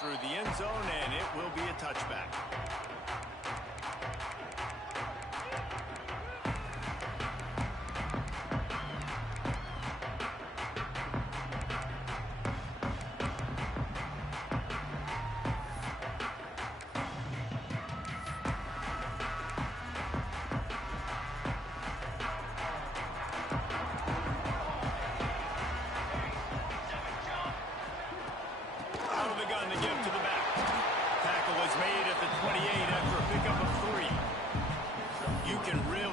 through the end zone, and it will be a touchback.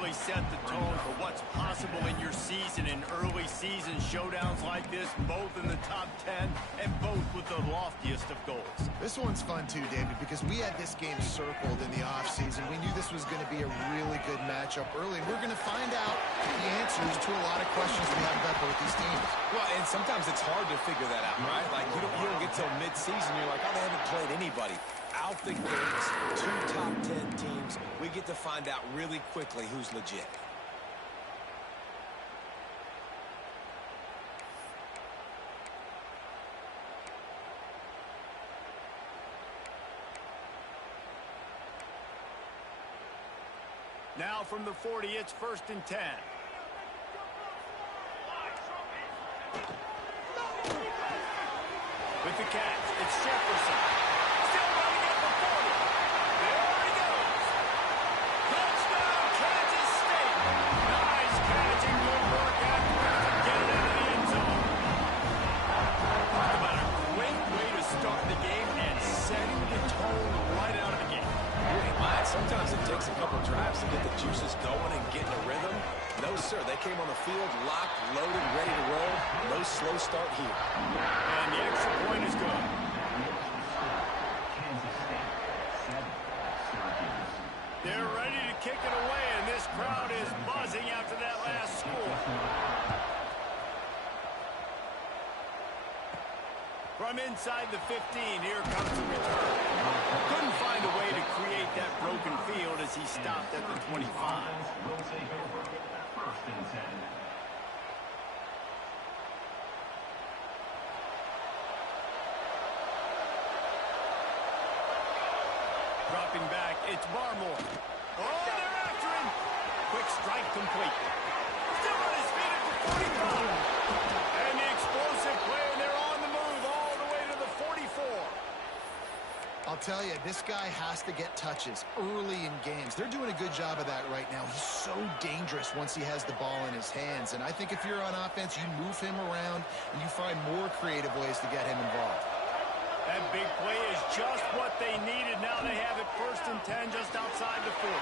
Set the tone for what's possible in your season in early season showdowns like this, both in the top 10 and both with the loftiest of goals. This one's fun too, David, because we had this game circled in the offseason. We knew this was going to be a really good matchup early, and we're going to find out the answers to a lot of questions we have about both these teams. Well, and sometimes it's hard to figure that out, right? Like, you don't get till mid-season, you're like, oh, they haven't played anybody. Out the gates, two top 10 teams. We get to find out really quickly who's legit. Now from the 40, it's 1st and 10. With the catch, it's Jefferson. Still running at the 40. There he goes. Touchdown, Kansas State. Nice catch and good work afterwards to get it into the end zone. Talk about a great way to start the game and setting the tone right out of the gate. Sometimes it takes a couple drives to get the juices going and get in a rhythm. No, sir. They came on the field, locked, loaded, ready to roll. No slow start here. And the extra point is good. They're ready to kick it away, and this crowd is buzzing after that last score. From inside the 15, here comes the return. Couldn't find a way to create that broken field as he stopped at the 25. Will take over. 1st and 10. Dropping back, it's Barmore. Oh, they're after him. Quick strike complete. Still on his feet at the 45. And the explosive play, and they're on the move all the way to the 44. I'll tell you, this guy has to get touches early in games. They're doing a good job of that right now. He's so dangerous once he has the ball in his hands. And I think if you're on offense, you move him around and you find more creative ways to get him involved. That big play is just what they needed. Now they have it 1st and 10 just outside the 40.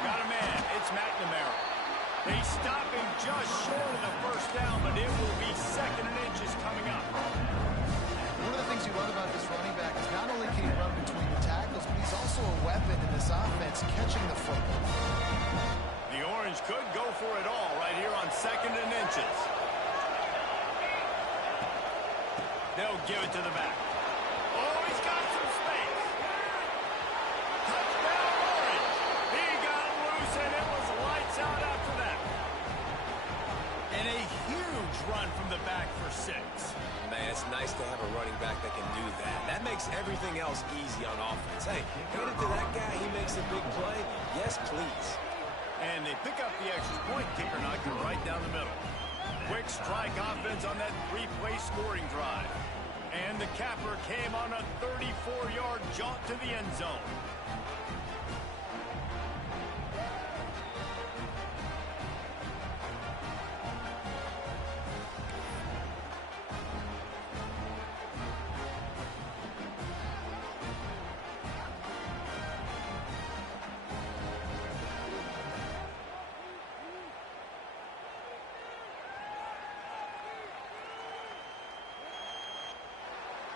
Got a man. It's McNamara. They stop him just short of the 1st down, but it will be 2nd and inches coming up. One of the things you love about this running back is not only can he run between the tackles, but he's also a weapon in this offense catching the football. The Orange could go for it all right here on 2nd and inches. They'll give it to the back. Oh, he's got some space. Touchdown, Orange. He got loose, and it was lights out after that. And a huge run from the back for 6. Man, it's nice to have a running back that can do that. That makes everything else easy on offense. Hey, hand it to that guy. He makes a big play. Yes, please. And they pick up the extra point. Kicker knocked it right down the middle. Quick strike offense on that 3-play scoring drive. And the capper came on a 34-yard jaunt to the end zone.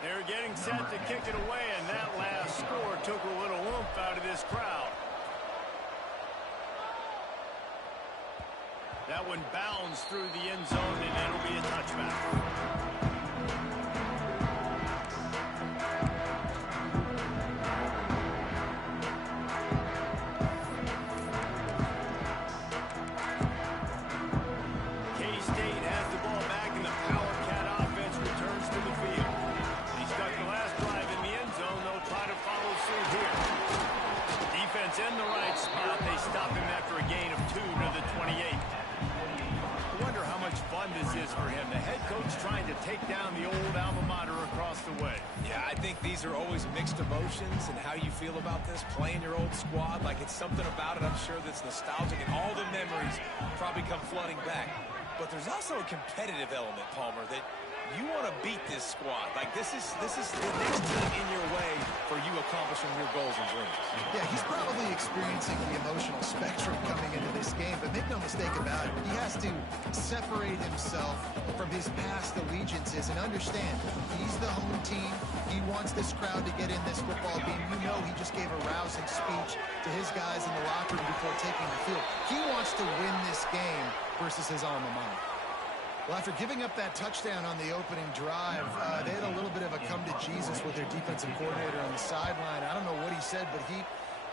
They're getting set to kick it away, and that last score took a little oomph out of this crowd. That one bounds through the end zone, and it'll be a touchback. to the 28. I wonder how much fun this is for him. The head coach trying to take down the old alma mater across the way. Yeah, I think these are always mixed emotions and how you feel about this, playing your old squad. Like, it's something about it, I'm sure, that's nostalgic, and all the memories probably come flooding back. But there's also a competitive element, Palmer, that you want to beat this squad. Like, this is the next team in your way for you accomplishing your goals and dreams. Yeah, he's probably experiencing the emotional spectrum coming into this game, but make no mistake about it, he has to separate himself from his past allegiances and understand he's the home team. He wants this crowd to get in this football game. You know, he just gave a rousing speech to his guys in the locker room before taking the field. He wants to win this game versus his alma mater. Well, after giving up that touchdown on the opening drive, they had a little bit of a come-to-Jesus with their defensive coordinator on the sideline. I don't know what he said, but he,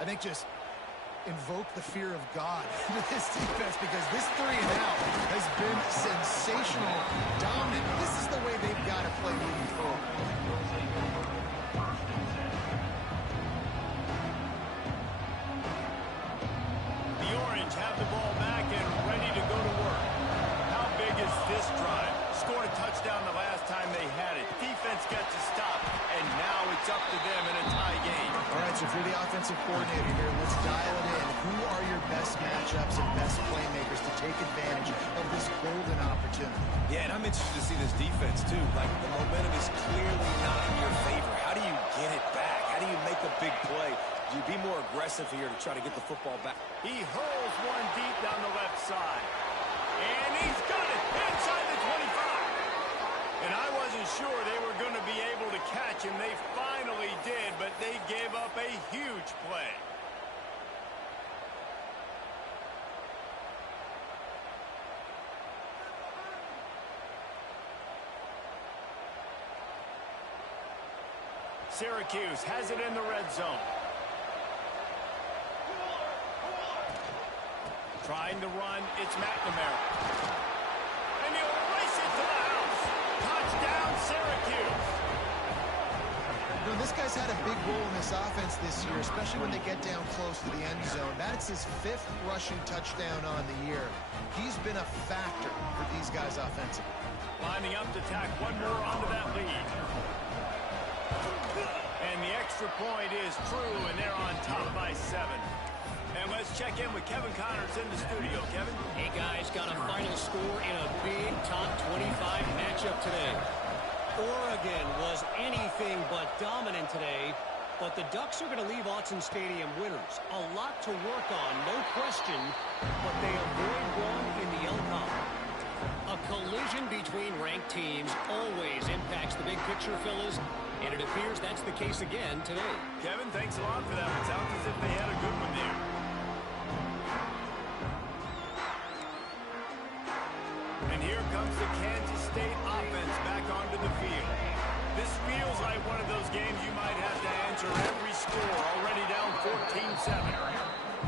I think, just invoked the fear of God into this defense, because this 3-and-out has been sensational, dominant. This is the way they've got to play moving forward. The Orange have the ball back and ready to go to work. How big is this drive? Scored a touchdown the last time they had it. Defense gets a stop, and now it's up to them in a tie game. All right, so if you're the offensive coordinator here, let's dial it in. Who are your best matchups and best playmakers to take advantage of this golden opportunity? Yeah, and I'm interested to see this defense, too. Like, the momentum is clearly not in your favor. How do you get it back? How do you make a big play? Do you be more aggressive here to try to get the football back? He hurls one deep down the left side. And he's got it inside the 25. And I wasn't sure they were going to be able to catch him. They finally did, but they gave up a huge play. Syracuse has it in the red zone. Trying to run, it's McNamara. And he'll race it to the house. Touchdown, Syracuse. You know, this guy's had a big role in this offense this year, especially when they get down close to the end zone. That's his 5th rushing touchdown on the year. He's been a factor for these guys offensively. Lining up to tack one more onto that lead. And the extra point is true, and they're on top by 7. And let's check in with Kevin Connors in the studio. Kevin? Hey, guys, got a final score in a big top 25 matchup today. Oregon was anything but dominant today, but the Ducks are going to leave Autzen Stadium winners. A lot to work on, no question, but they avoid one in the Elcon. A collision between ranked teams always impacts the big picture, fellas, and it appears that's the case again today. Kevin, thanks a lot for that. It sounds as if they had a good one there. And here comes the Kansas State offense back onto the field. This feels like one of those games you might have to answer every score. Already down 14-7.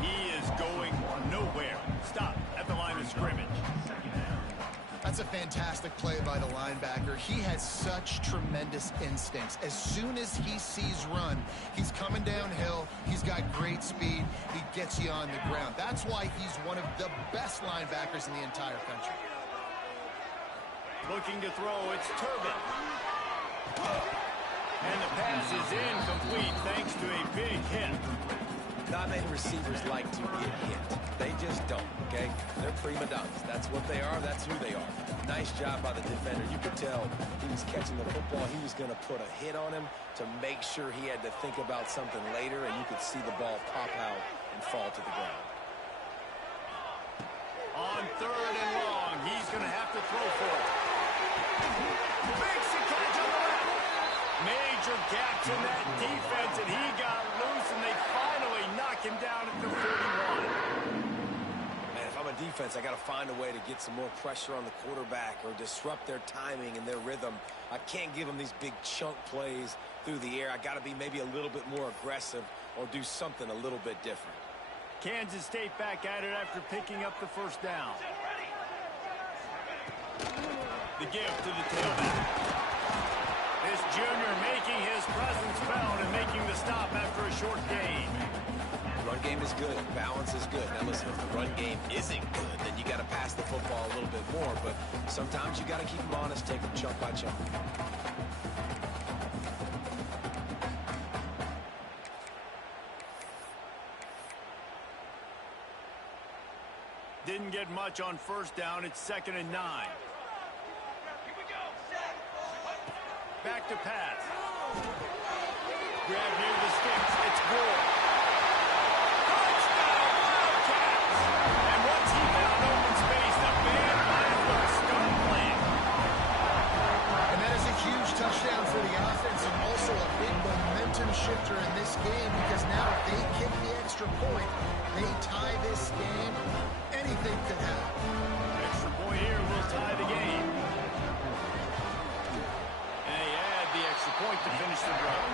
He is going nowhere. Stop at the line of scrimmage. That's a fantastic play by the linebacker. He has such tremendous instincts. As soon as he sees run, he's coming downhill. He's got great speed. He gets you on the ground. That's why he's one of the best linebackers in the entire country. Looking to throw, it's Turbin. And the pass is incomplete thanks to a big hit. Not many receivers like to get hit. They just don't, okay? They're prima donnas. That's what they are. That's who they are. Nice job by the defender. You could tell he was catching the football. He was going to put a hit on him to make sure he had to think about something later, and you could see the ball pop out and fall to the ground. On 3rd and long, he's going to have to throw for it. Makes the catch on the left. Major gaps in that defense, and he got loose, and they finally knock him down at the 41. Man, if I'm a defense, I got to find a way to get some more pressure on the quarterback or disrupt their timing and their rhythm. I can't give them these big chunk plays through the air. I got to be maybe a little bit more aggressive or do something a little bit different. Kansas State back at it after picking up the first down. The give to the tailback. This junior making his presence felt and making the stop after a short gain. Run run game is good. Balance is good. Now listen, if the run game isn't good, then you got to pass the football a little bit more. But sometimes you got to keep them honest, take them chunk by chunk. Didn't get much on first down. It's 2nd and 9. Back to pass. Grab near the sticks. It's Gore. Touchdown, Wildcats! And once he found open space, the band might as well start playing. And that is a huge touchdown for the offense and also a big momentum shifter in this game because now if they kick the extra point, they tie this game, anything could happen. Extra point here will tie the game. And they add the extra point to finish the drive.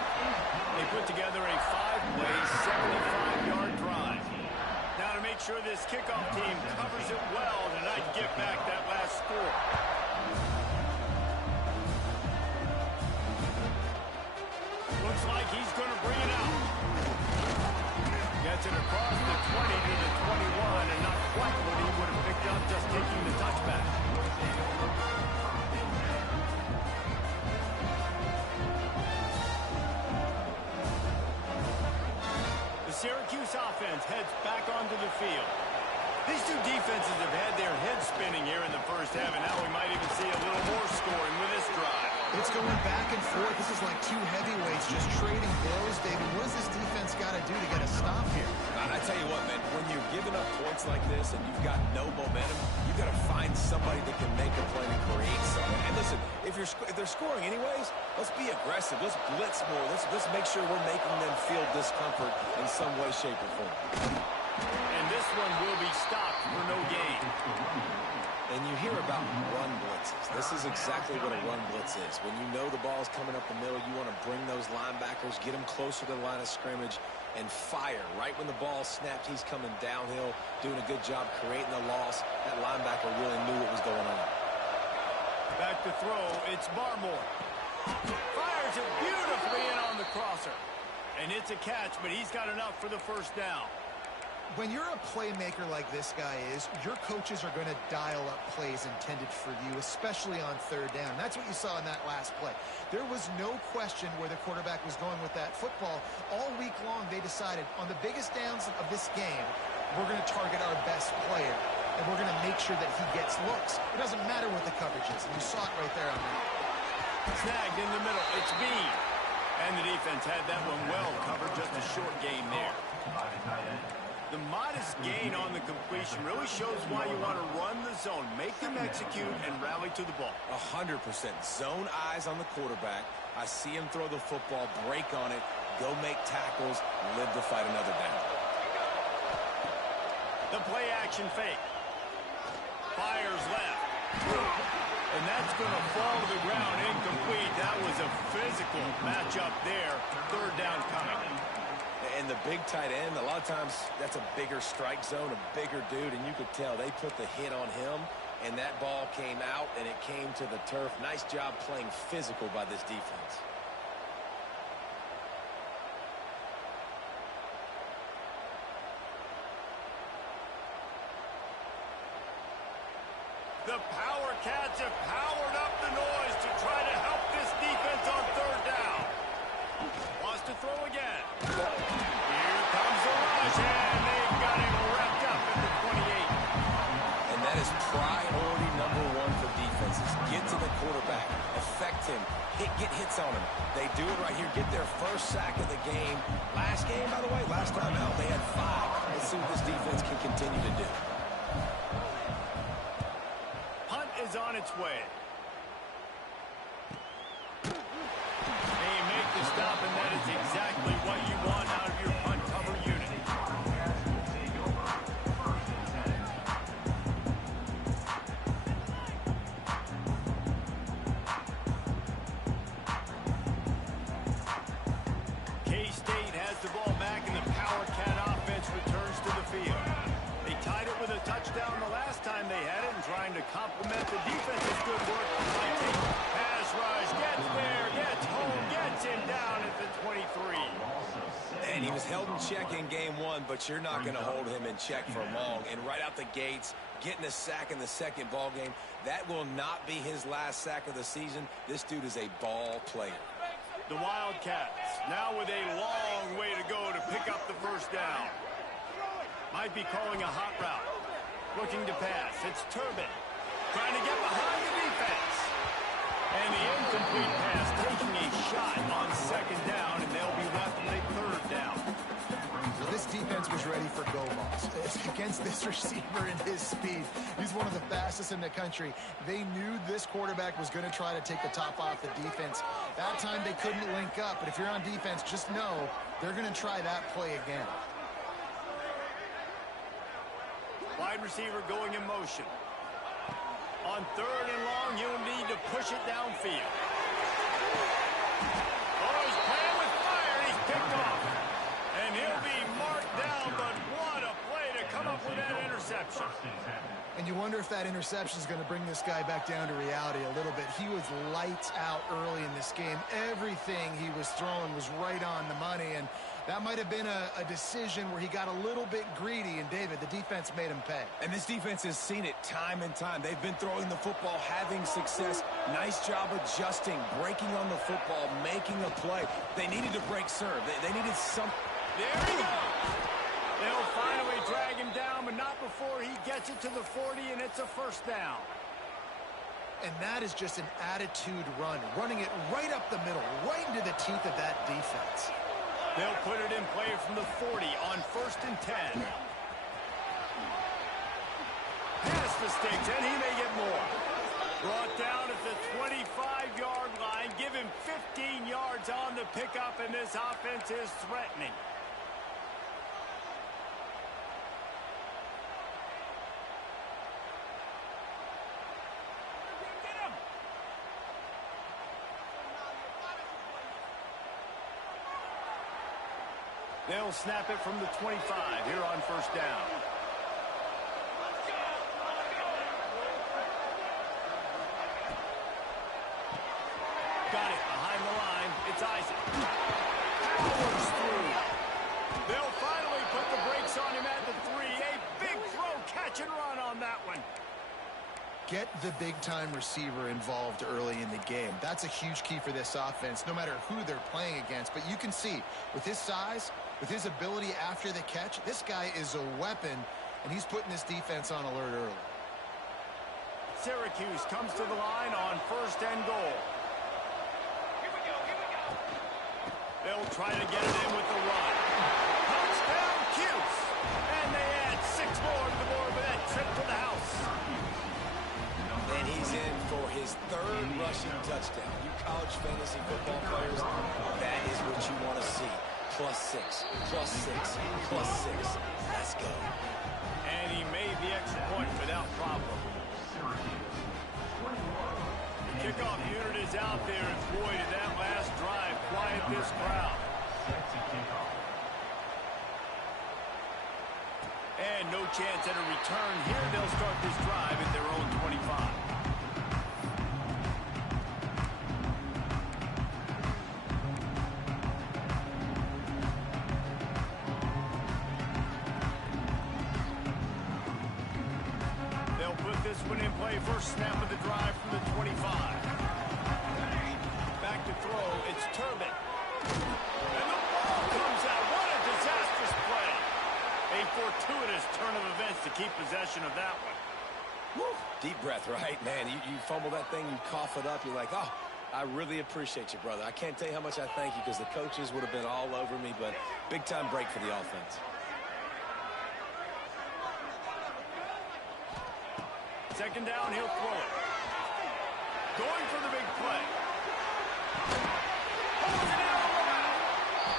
They put together a 5-play, 75-yard drive. Now to make sure this kickoff team covers it well tonight to get back that last score. Looks like he's going to bring it out. Gets it across the 20 to the 21, and not quite what he would have picked up just taking the touchback. The Syracuse offense heads back onto the field. These two defenses have had their heads spinning here in the first half, and now we might even see a little more scoring with this drive. It's going back and forth. This is like two heavyweights just trading blows. David, what does this defense got to do to get a stop here? I tell you what, man, when you're giving up points like this and you've got no momentum, you got to find somebody that can make a play to create something. And listen, if they're scoring anyways, let's be aggressive. Let's blitz more. Let's make sure we're making them feel discomfort in some way, shape, or form. And this one will be stopped for no gain. And you hear about run blitzes. This is exactly what a run blitz is. When you know the ball's coming up the middle, you want to bring those linebackers, get them closer to the line of scrimmage, and fire. Right when the ball snapped, he's coming downhill, doing a good job creating the loss. That linebacker really knew what was going on. Back to throw, it's Barmore. Fires it beautifully in on the crosser. And it's a catch, but he's got enough for the first down. When you're a playmaker like this guy is, your coaches are going to dial up plays intended for you, especially on third down. That's what you saw in that last play. There was no question where the quarterback was going with that football. All week long, they decided on the biggest downs of this game, we're going to target our best player, and we're going to make sure that he gets looks. It doesn't matter what the coverage is, and you saw it right there on that. Snagged in the middle, it's Bean. And the defense had that one well covered, just a short gain there. The modest gain on the completion really shows why you want to run the zone, make them execute, and rally to the ball. 100%. Zone eyes on the quarterback. I see him throw the football, break on it, go make tackles, live to fight another down. The play action fake. Fires left. And that's going to fall to the ground incomplete. That was a physical matchup there. Third down coming. And the big tight end, a lot of times that's a bigger strike zone, a bigger dude, and you could tell they put the hit on him, and that ball came out, and it came to the turf. Nice job playing physical by this defense. The Power Cats have powered up the noise to try to help this defense on third down. Wants to throw again. Here comes the rush, and they've got him wrapped up at the 28. And that is priority number one for defenses. Get to the quarterback, affect him, get hits on him. They do it right here, get their first sack of the game. Last game, by the way, last time out, they had 5. Let's see what this defense can continue to do. Punt is on its way. They make the stop, and that is exactly what you want out of your punt cover unit. K-State has the ball back, and the Power Cat offense returns to the field. They tied it with a touchdown the last time they had it, and trying to complement the defense's good work. Pass rush, gets there, gets home, gets him down at the 23. Man, he was held in check in game one, but you're not going to hold him in check for long. And right out the gates, getting a sack in the second ball game, that will not be his last sack of the season. This dude is a ball player. The Wildcats now with a long way to go to pick up the first down. Might be calling a hot route. Looking to pass. It's Turbin. Trying to get behind the defense. And the incomplete pass taking a shot on second down, and they'll be left with a third down. Well, this defense was ready for go balls. Against this receiver and his speed. He's one of the fastest in the country. They knew this quarterback was going to try to take the top off the defense. That time they couldn't link up, but if you're on defense, just know they're going to try that play again. Wide receiver going in motion. On third and long, you'll need to push it downfield. Oh, he's playing with fire. He's picked off. And he'll be marked down, but what a play to come up with that interception. And you wonder if that interception is going to bring this guy back down to reality a little bit. He was lights out early in this game. Everything he was throwing was right on the money, and that might have been a decision where he got a little bit greedy, and David, the defense made him pay. And this defense has seen it time and time. They've been throwing the football, having success. Nice job adjusting, breaking on the football, making a play. They needed to break serve. They needed some. There he goes. They'll finally drag him down, but not before he gets it to the 40, and it's a first down. And that is just an attitude run, running it right up the middle, right into the teeth of that defense. They'll put it in play from the 40 on 1st and 10. Pass the sticks, and he may get more. Brought down at the 25-yard line. Give him 15 yards on the pickup, and this offense is threatening. They'll snap it from the 25 here on first down. Got it behind the line. It's Isaac. Powers through. They'll finally put the brakes on him at the 3. A big throw, catch and run on that one. Get the big-time receiver involved early in the game. That's a huge key for this offense, no matter who they're playing against. But you can see, with his size, with his ability after the catch, this guy is a weapon, and he's putting this defense on alert early. Syracuse comes to the line on 1st and goal. Here we go. They'll try to get it in with the run. Touchdown, Cuse! And they add 6 more to the board with that trip to the house. And he's in for his 3rd rushing touchdown. You college fantasy football players, that is what you want to see. +6, +6, +6. Let's go. And he made the extra point without problem. The kickoff unit is out there, and boy, did that last drive quiet this crowd. And no chance at a return here. They'll start this drive at their own 25. They'll put this one in play. First snap of the drive from the 25. Back to throw. It's Turbin. And the ball comes out. What a disastrous play. A fortuitous turn of events to keep possession of that one. Woo. Deep breath, right? Man, you fumble that thing, you cough it up, you're like, oh, I really appreciate you, brother. I can't tell you how much I thank you because the coaches would have been all over me, but big-time break for the offense. Second down, he'll throw it. Going for the big play.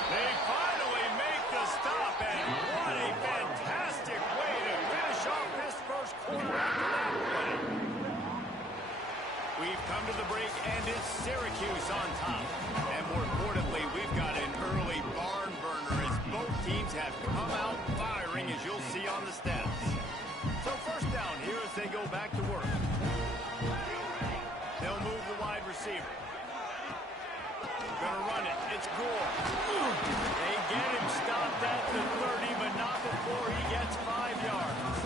They finally make the stop, and what a fantastic way to finish off this first quarter after that play. We've come to the break, and it's Syracuse on top. And more importantly, we've got an early barn burner as both teams have come out firing, as you'll see on the stats. So first down here as they go back to work. They'll move the wide receiver. Gonna run it. It's Gore. They get him stopped at the 30, but not before he gets 5 yards.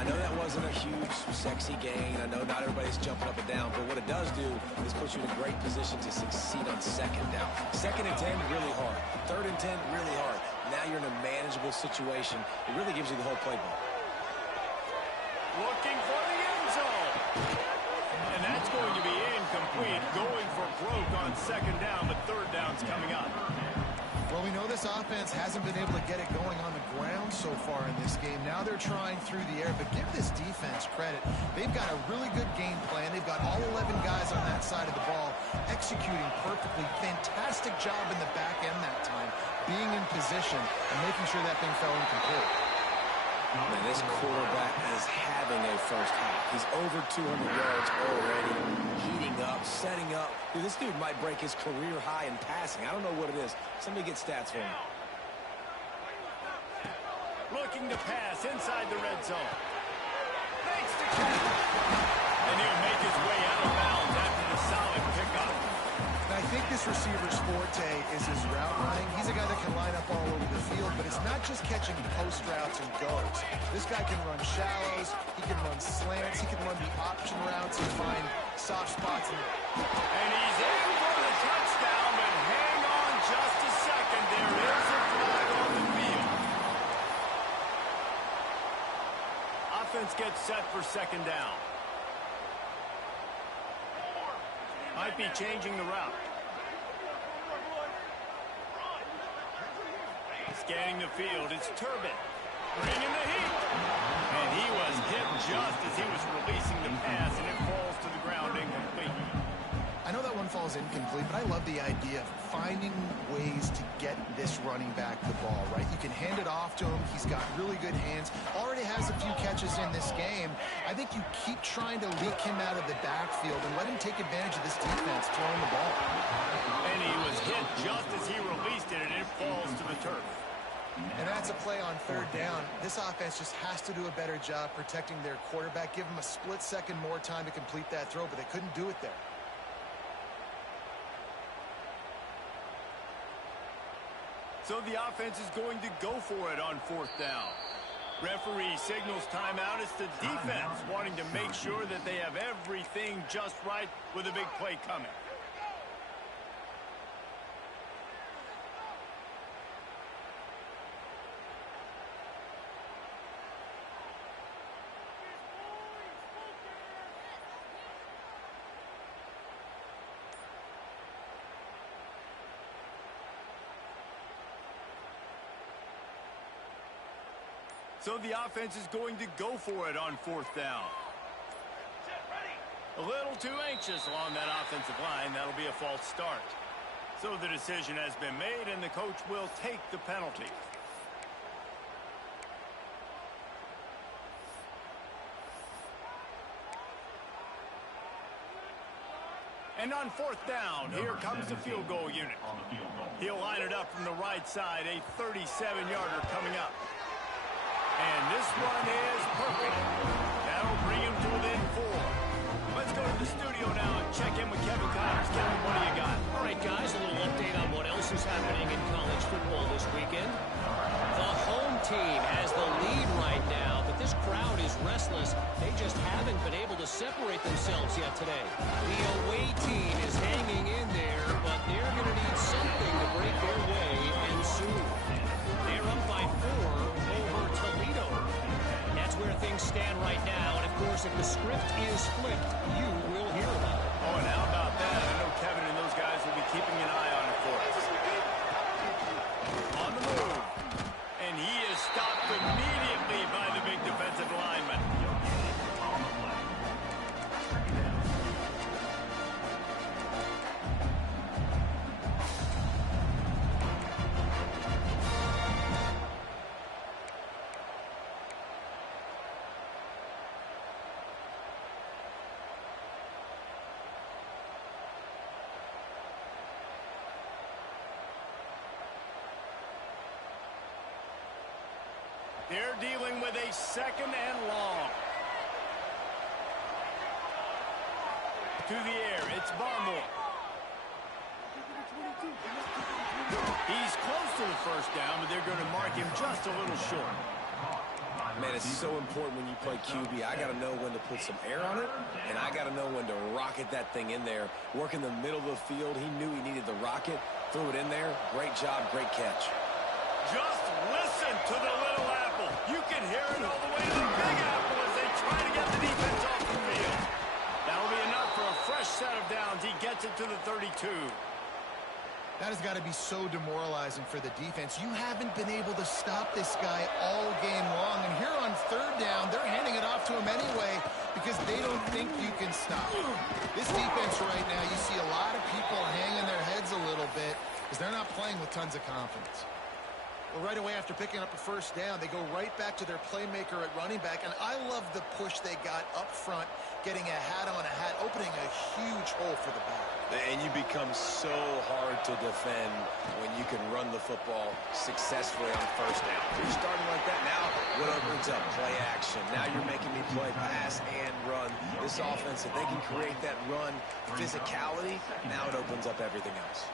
I know that wasn't a huge, sexy gain. I know not everybody's jumping up and down, but what it does do is put you in a great position to succeed on second down. 2nd and 10, really hard. 3rd and 10, really hard. Now you're in a manageable situation. It really gives you the whole playbook. Looking for the end zone. And that's going to be incomplete. Going for broke on 2nd down, but 3rd down's coming up. Well, we know this offense hasn't been able to get it going on the ground so far in this game. Now they're trying through the air, but give this defense credit. They've got a really good game plan. They've got all 11 guys on that side of the ball executing perfectly. Fantastic job in the back end that time, being in position and making sure that thing fell incomplete. Man, this quarterback is having a first half. He's over 200 yards already, heating up, setting up. Dude, this dude might break his career high in passing. I don't know what it is. Somebody get stats for him. Looking to pass inside the red zone. Thanks to Cat. And he'll make his way out of bounds after the solid pickup. And I think this receiver's forte is his route running. He's a guy that can line up all over the field, but it's not just catching post routes and goes. This guy can run shallows, he can run slants, he can run the option routes and find soft spots. And he's in for the touchdown, but hang on just a second. There is a flag on the field. Offense gets set for 2nd down. Might be changing the route. Scanning the field, it's Turbin. Bringing the heat. And he was hit just as he was releasing the pass, and it falls to the ground incomplete. I know that one falls incomplete, but I love the idea of finding ways to get this running back the ball, right? You can hand it off to him. He's got really good hands. Already has a few catches in this game. I think you keep trying to leak him out of the backfield and let him take advantage of this defense throwing the ball. And he was hit just as he released it, and it falls to the turf. And that's a play on 3rd down. This offense just has to do a better job protecting their quarterback. Give him a split second more time to complete that throw, but they couldn't do it there. So the offense is going to go for it on 4th down. Referee signals timeout. It's the defense wanting to make sure that they have everything just right with a big play coming. So the offense is going to go for it on 4th down. A little too anxious along that offensive line. That'll be a false start. So the decision has been made, and the coach will take the penalty. And on 4th down, here comes the field goal unit. He'll line it up from the right side, a 37-yarder coming up. And this one is perfect. That'll bring him to within 4. Let's go to the studio now and check in with Kevin Connors. Kevin, what do you got? All right, guys, a little update on what else is happening in college football this weekend. The home team has the lead right now, but this crowd is restless. They just haven't been able to separate themselves yet today. The away team is hanging in there, but they're going to need something to break their way, and soon. They're up by 4 over Toledo. That's where things stand right now, and of course, if the script is flipped, you will hear about it. Oh, and how about that? I know Kevin and those guys will be keeping an eye on it for us. On the move. And he is stopped immediately by the big defensive lineman. They're dealing with a 2nd and long. To the air, it's Barmore. He's close to the first down, but they're going to mark him just a little short. Man, it's so important when you play QB. I got to know when to put some air on it, and I got to know when to rocket that thing in there. Work in the middle of the field. He knew he needed the rocket, threw it in there. Great job, great catch. Just listen to the little apple. You can hear it all the way to the big apple as they try to get the defense off the field. That'll be enough for a fresh set of downs. He gets it to the 32. That has got to be so demoralizing for the defense. You haven't been able to stop this guy all game long. And here on third down, they're handing it off to him anyway because they don't think you can stop him. This defense right now, you see a lot of people hanging their heads a little bit because they're not playing with tons of confidence. Well, right away after picking up a first down, they go right back to their playmaker at running back. And I love the push they got up front, getting a hat on a hat, opening a huge hole for the back. And you become so hard to defend when you can run the football successfully on first down. You're starting like that now. What opens up? Play action. Now you're making me play pass and run. This offense, if they can create that run physicality, now it opens up everything else.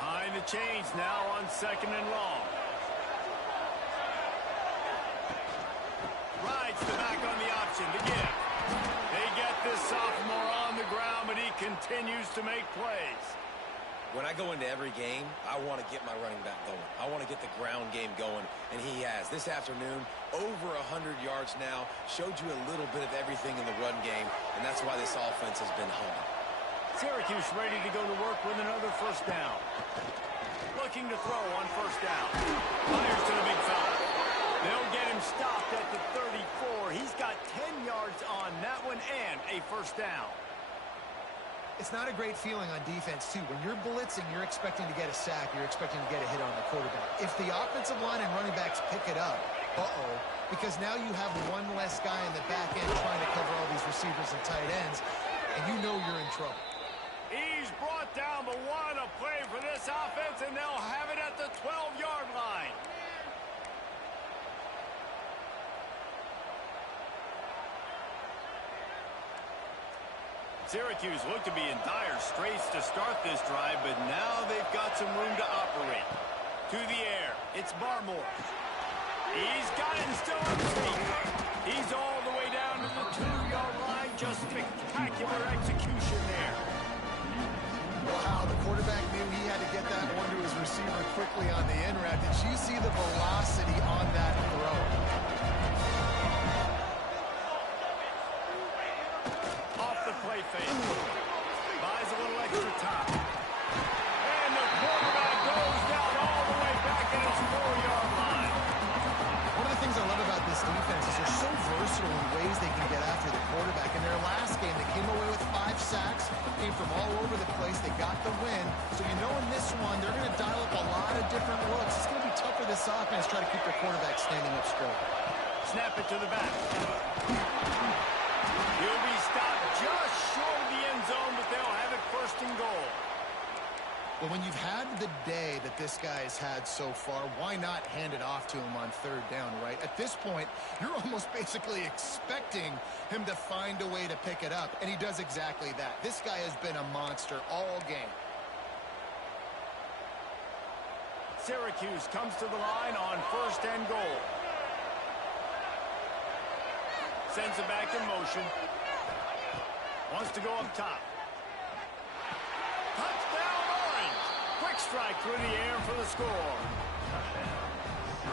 Behind the chains now on second and long. Rides the back on the option to give. They get this sophomore on the ground, but he continues to make plays. When I go into every game, I want to get my running back going. I want to get the ground game going, and he has. This afternoon, over 100 yards now, showed you a little bit of everything in the run game, and that's why this offense has been humming. Syracuse ready to go to work with another first down. Looking to throw on first down. Fires to the big fella. They'll get him stopped at the 34. He's got 10 yards on that one and a first down. It's not a great feeling on defense, too. When you're blitzing, you're expecting to get a sack. You're expecting to get a hit on the quarterback. If the offensive line and running backs pick it up, because now you have one less guy in the back end trying to cover all these receivers and tight ends, and you know you're in trouble. He's brought down, but what a play for this offense, and they'll have it at the 12-yard line. Syracuse looked to be in dire straits to start this drive, but now they've got some room to operate. To the air, it's Barmore. He's got it and still on his feet. He's all the way down to the 2-yard line. Just spectacular execution there. Wow, the quarterback knew he had to get that one to his receiver quickly on the in route. Did you see the velocity on that throw? Off the play fake. Buys a little extra time. And the quarterback goes down all the way back at his 4-yard line. One of the things I love about this defense is they're so versatile in ways they can get after the quarterback. In their last game, they came away with 5 sacks, came from all over the place. They got the win. So you know in this one, they're going to dial up a lot of different looks. It's going to be tough for this offense to try to keep their quarterback standing up straight. Snap it to the back. He'll be stopped just short of the end zone, but they'll have it first and goal. Well, when you've had the day that this guy's had so far, why not hand it off to him on third down, right? At this point, you're almost basically expecting him to find a way to pick it up, and he does exactly that. This guy has been a monster all game. Syracuse comes to the line on first and goal. Sends it back in motion. Wants to go up top. Touchdown Orange! Quick strike through the air for the score.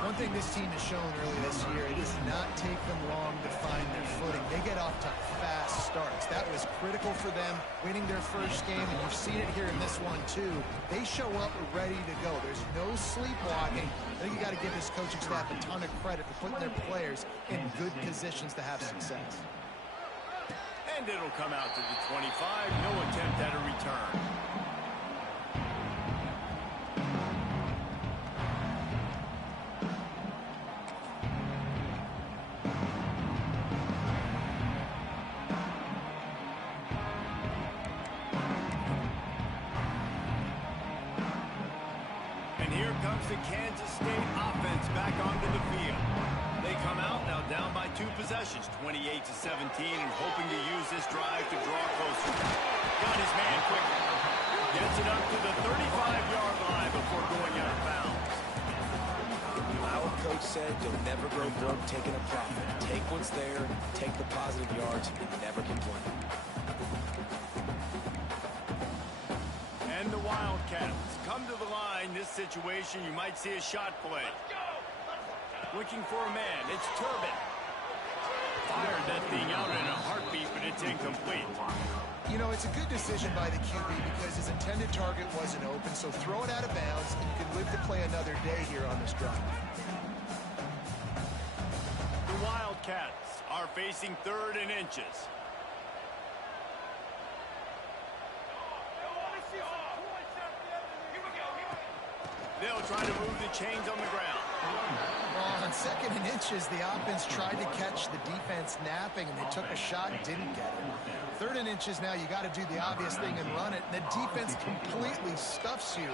One thing this team has shown early this year, it does not take them long to find their footing. They get off to fast starts. That was critical for them, winning their first game, and you've seen it here in this one too. They show up ready to go. There's no sleepwalking. I think you got to give this coaching staff a ton of credit for putting their players in good positions to have success. And it'll come out to the 25. No attempt at a return. And here comes the Kansas State offense back onto the field. they come out now down by 2 possessions, 28-17, and hoping to use this drive to draw closer. Got his man quickly. Gets it up to the 35-yard line before going out of bounds. Our coach said you'll never grow broke taking a profit. Take what's there, take the positive yards, and never complain. And the Wildcats come to the line. This situation, you might see a shot play. Looking for a man. It's Turbin. Fired that thing out in a heartbeat, but it's incomplete. You know, it's a good decision by the QB because his intended target wasn't open, so throw it out of bounds, and you can live to play another day here on this drive. The Wildcats are facing 3rd and inches. They'll try to move the chains on the ground. Well, on 2nd and inches, the offense tried to catch the defense napping, and they took a shot and didn't get it. 3rd and inches now, you got to do the obvious thing and run it. And the defense completely stuffs you.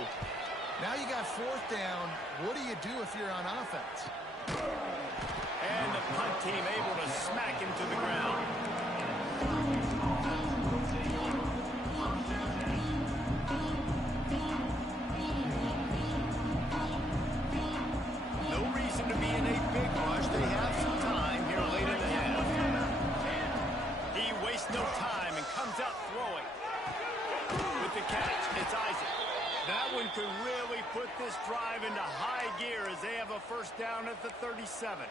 Now you got 4th down. What do you do if you're on offense? And the punt team able to smack him to the ground. No reason to be in a big rush. They have some time here late in the half. He wastes no time and comes out throwing. With the catch, it's Isaac. That one could really put this drive into high gear as they have a 1st down at the 37.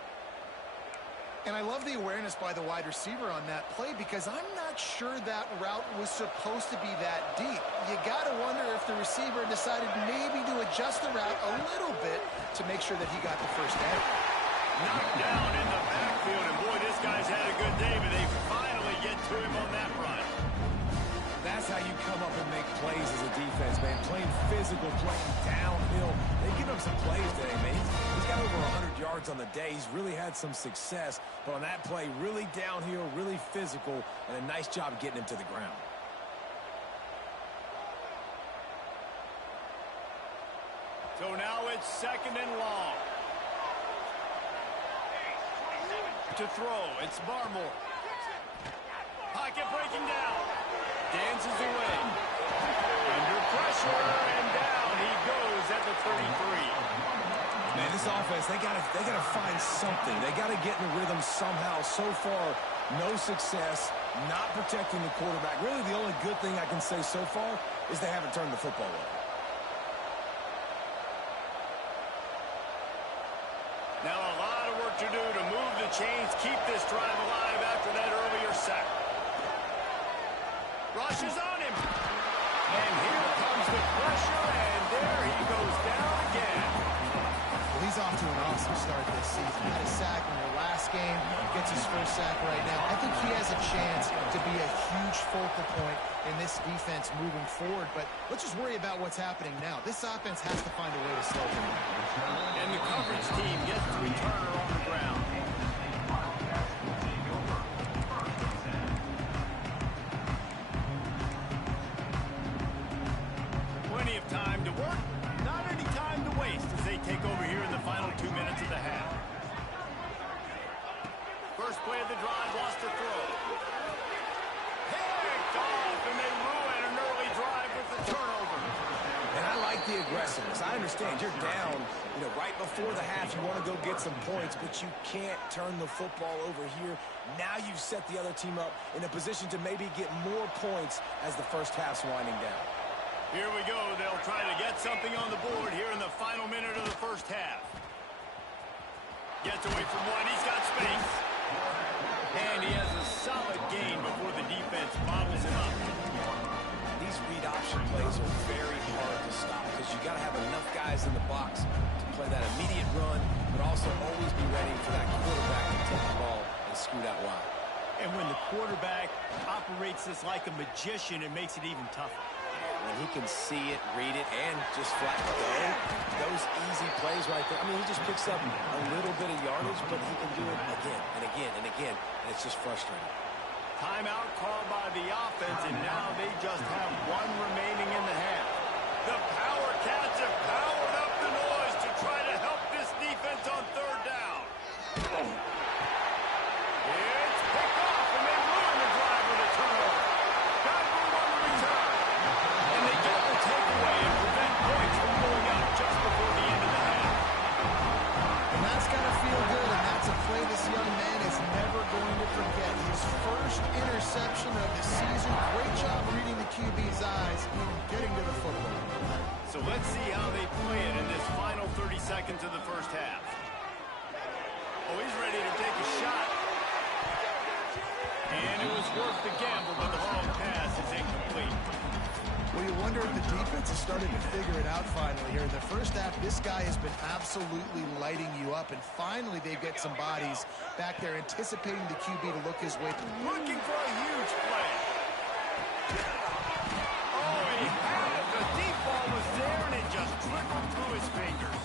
And I love the awareness by the wide receiver on that play because I'm not sure that route was supposed to be that deep. You got to wonder if the receiver decided maybe to adjust the route a little bit to make sure that he got the 1st down. Knocked down in the backfield, and boy, this guy's had a good day, but they finally get to him on that run. That's how you come up and make plays as a defense, man. Playing physical, playing downhill. They give him some plays today, man. He's got over 100 yards on the day. He's really had some success. But on that play, really downhill, really physical, and a nice job getting him to the ground. So now it's 2nd and long. To throw, it's Barmore. Pocket breaking down. Dances away. Under pressure, and down he goes at the 33. Man, this offense, they gotta find something. They gotta get in the rhythm somehow. So far, no success, not protecting the quarterback. Really, the only good thing I can say so far is they haven't turned the football over. Now a lot of work to do to move the chains, keep this drive alive after that earlier sack. Rushes on him. And here comes the pressure, and there he goes down again. Well, he's off to an awesome start this season. Had a sack in their last game, gets his 1st sack right now. I think he has a chance to be a huge focal point in this defense moving forward, but let's just worry about what's happening now. This offense has to find a way to slow him down. And the coverage team gets the returner on the ground. Plenty of time to work, not any time to waste as they take over here in the final 2 minutes of the half. First play of the drive, lost the throw. Picked off, and they ruin an early drive with the turnover. And I like the aggressiveness. I understand you're down, right before the half. You want to go get some points, but you can't turn the football over here. Now you've set the other team up in a position to maybe get more points as the 1st half's winding down. Here we go. They'll try to get something on the board here in the final minute of the 1st half. Gets away from one. He's got space. And he has a solid gain before the defense bobbles him up. These read option plays are very hard to stop because you got to have enough guys in the box to play that immediate run, but also always be ready for that quarterback to take the ball and scoot out wide. And when the quarterback operates this like a magician, it makes it even tougher. When he can see it, read it, and just flat go, those easy plays right there. I mean, he just picks up a little bit of yardage, but he can do it again and again and again, and it's just frustrating. Timeout called by the offense, and now they just have one remaining in the half. The Power Cats have powered up the noise to try to help this defense on 3rd down. see how they play it in this final 30 seconds of the first half. Oh, he's ready to take a shot. And it was worth the gamble, but the long pass is incomplete. Well, you wonder if the defense is starting to figure it out finally here. In the first half, this guy has been absolutely lighting you up, and finally they get some bodies back there anticipating the QB to look his way through. Looking for a huge play. Oh, he had it. The deep ball was there, and it just trickled through his fingers.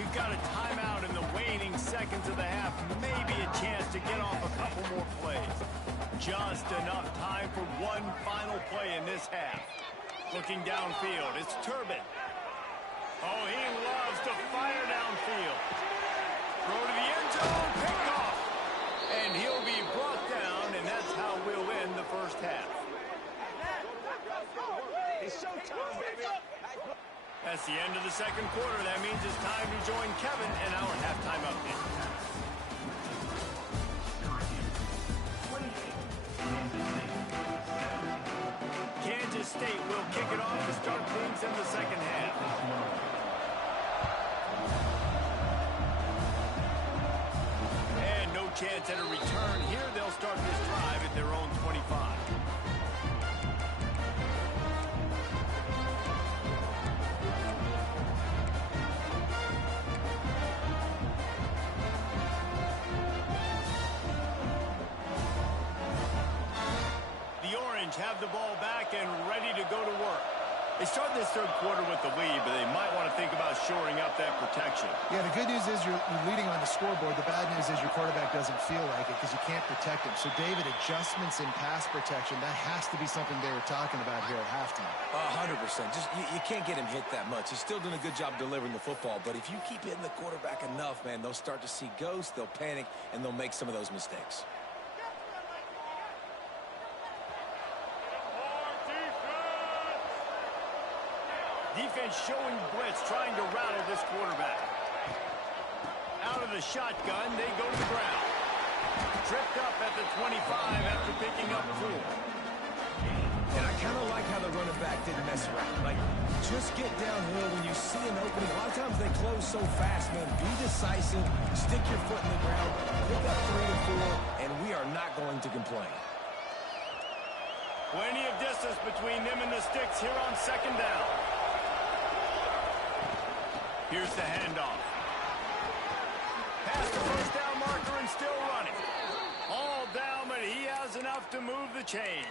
We've got a timeout in the waning seconds of the half. Maybe a chance to get off a couple more plays. Just enough time for one final play in this half. Looking downfield, it's Turbin. Oh, he loves to fire downfield. Throw to the end zone, picked off. And he'll be brought down, and that's how we'll end the first half. It's showtime, baby. That's the end of the second quarter. That means it's time to join Kevin in our halftime update. Kansas State will kick it off to start things in the second half. And no chance at a return here. They'll start this drive at their own 25. Have the ball back and ready to go to work. They start this third quarter with the lead, but they might want to think about shoring up that protection. Yeah, the good news is you're leading on the scoreboard. The bad news is your quarterback doesn't feel like it because you can't protect him. So, David, adjustments in pass protection, that has to be something they were talking about here at halftime. 100%. Just you can't get him hit that much. He's still doing a good job delivering the football, but if you keep hitting the quarterback enough, man, they'll start to see ghosts, they'll panic, and they'll make some of those mistakes. Defense showing blitz, trying to rattle this quarterback. Out of the shotgun, they go to the ground. Tripped up at the 25 after picking up 4. And I kind of like how the running back didn't mess around. Like, just get downhill when you see an opening. A lot of times they close so fast, man. Be decisive, stick your foot in the ground, pick up 3 to 4, and we are not going to complain. Plenty of distance between them and the sticks here on second down. Here's the handoff. Past the first down marker and still running. All down, but he has enough to move the chains.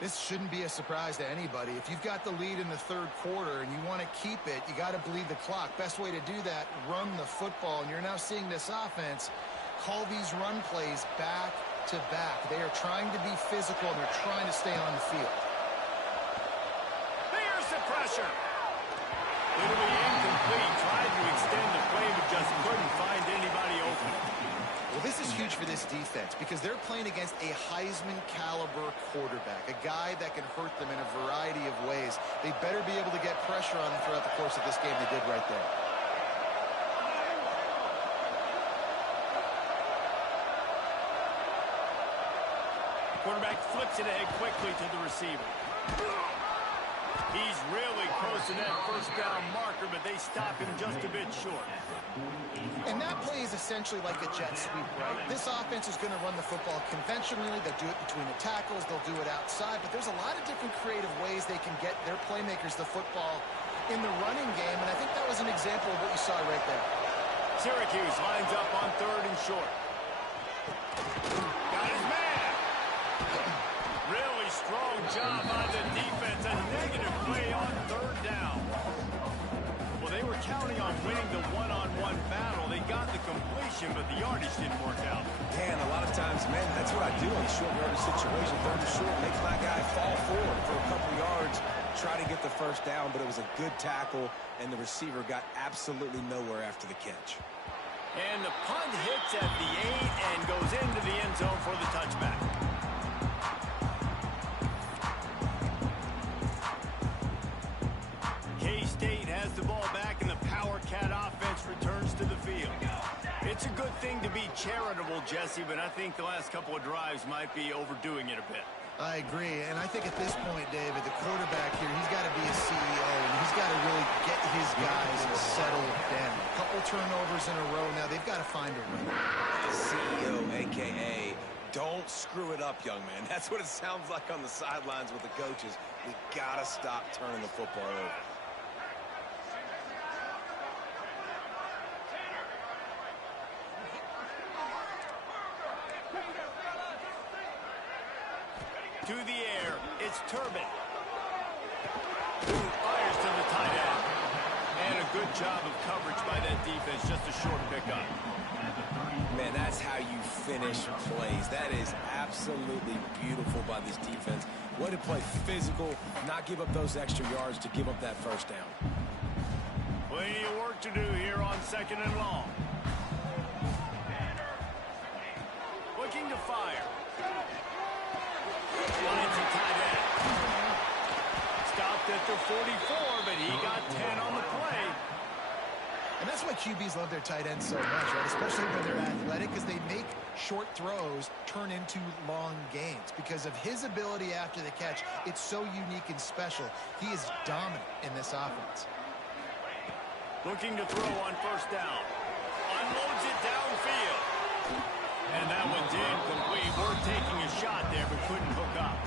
This shouldn't be a surprise to anybody. If you've got the lead in the third quarter and you want to keep it, you got to bleed the clock. Best way to do that, run the football. And you're now seeing this offense call these run plays back to back. They are trying to be physical, and they're trying to stay on the field. There's the pressure. It'll be incomplete. Tried to extend the play, but just couldn't find anybody open. Well, this is huge for this defense because they're playing against a Heisman-caliber quarterback, a guy that can hurt them in a variety of ways. They better be able to get pressure on him throughout the course of this game. They did right there. Quarterback flips it ahead quickly to the receiver. He's really close to that first down marker, but they stop him just a bit short. And that play is essentially like a jet sweep, right? This offense is going to run the football conventionally. They'll do it between the tackles. They'll do it outside. But there's a lot of different creative ways they can get their playmakers the football in the running game. And I think that was an example of what you saw right there. Syracuse lines up on third and short. Got his man. Really strong job by the defense. A negative play on third down. Well, they were counting on winning the one-on-one battle. They got the completion, but the yardage didn't work out. Man, a lot of times, man, that's what I do in a short yardage situation. Third and short, make my guy fall forward for a couple yards, try to get the first down, but it was a good tackle, and the receiver got absolutely nowhere after the catch. And the punt hits at the 8 and goes into the end zone for the touchback. K-State has the ball back, and the Power Cat offense returns to the field. It's a good thing to be charitable, Jesse, but I think the last couple of drives might be overdoing it a bit. I agree, and I think at this point, David, the quarterback here, he's got to be a CEO, and he's got to really get his guys settled down. A couple turnovers in a row now. They've got to find a rhythm. CEO, a.k.a. don't screw it up, young man. That's what it sounds like on the sidelines with the coaches. We got to stop turning the football over. To the air, it's Turbin. Fires to the tight end. And a good job of coverage by that defense, just a short pickup. Man, that's how you finish plays. That is absolutely beautiful by this defense. Way to play physical, not give up those extra yards to give up that first down. Plenty of work to do here on 2nd and long. Looking to fire. Finds a tight end. Stopped at the 44, but he got 10 on the play. And that's why QBs love their tight ends so much, right? Especially when they're athletic, because they make short throws turn into long gains. Because of his ability after the catch, it's so unique and special. He is dominant in this offense. Looking to throw on 1st down. Unloads it downfield. And that one's incomplete. We're taking a shot there, but couldn't hook up.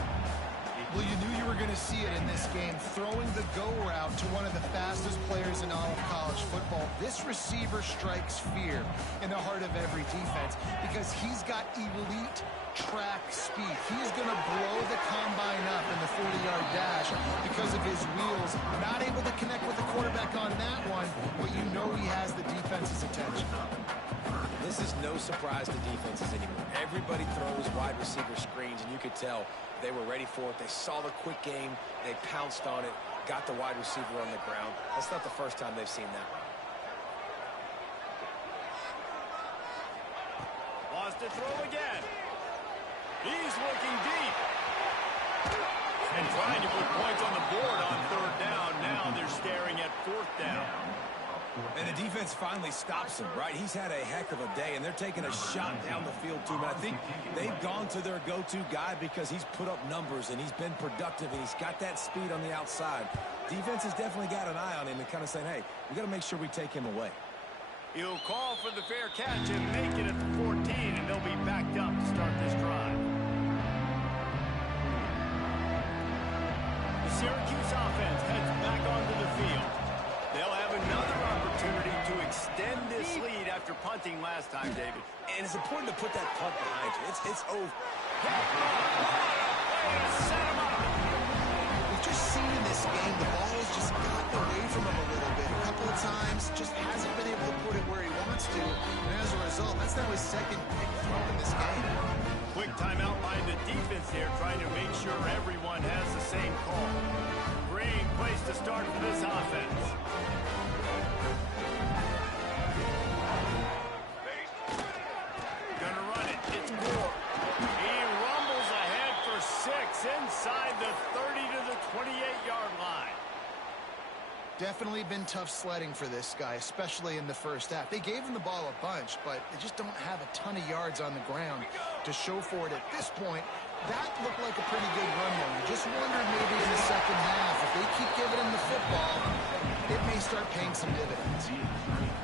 Well, you knew you were going to see it in this game, throwing the go route to one of the fastest players in all of college football. This receiver strikes fear in the heart of every defense because he's got elite track speed. He's going to blow the combine up in the 40-yard dash because of his wheels. Not able to connect with the quarterback on that one, but you know he has the defense's attention. This is no surprise to defenses anymore. Everybody throws wide receiver screens, and you could tell they were ready for it. They saw the quick game. They pounced on it, got the wide receiver on the ground. That's not the first time they've seen that. Lost to throw again. He's looking deep. And trying to put points on the board on 3rd down. Now they're staring at 4th down. And the defense finally stops him, right? He's had a heck of a day, and they're taking a shot down the field to him. And I think they've gone to their go-to guy because he's put up numbers, and he's been productive, and he's got that speed on the outside. Defense has definitely got an eye on him and kind of saying, hey, we got to make sure we take him away. He'll call for the fair catch and make it at the 14, and they'll be backed up to start this drive. The Syracuse offense heads back onto the field. They'll have another opportunity to extend this lead after punting last time, David. And it's important to put that punt behind you. It's over. Way to set him up. We've just seen in this game the ball has just gotten away from him a little bit. A couple of times, just hasn't been able to put it where he wants to. And as a result, that's now his 2nd pick throw in this game. Quick timeout by the defense there, trying to make sure everyone has the same call. Great place to start for this offense. Gonna run it. It's Gore. He rumbles ahead for 6 inside the 30 to the 28-yard line. Definitely been tough sledding for this guy, especially in the first half. They gave him the ball a bunch, but they just don't have a ton of yards on the ground to show for it at this point. That looked like a pretty good run, though. You just wondered maybe in the second half, if they keep giving him the football, it may start paying some dividends.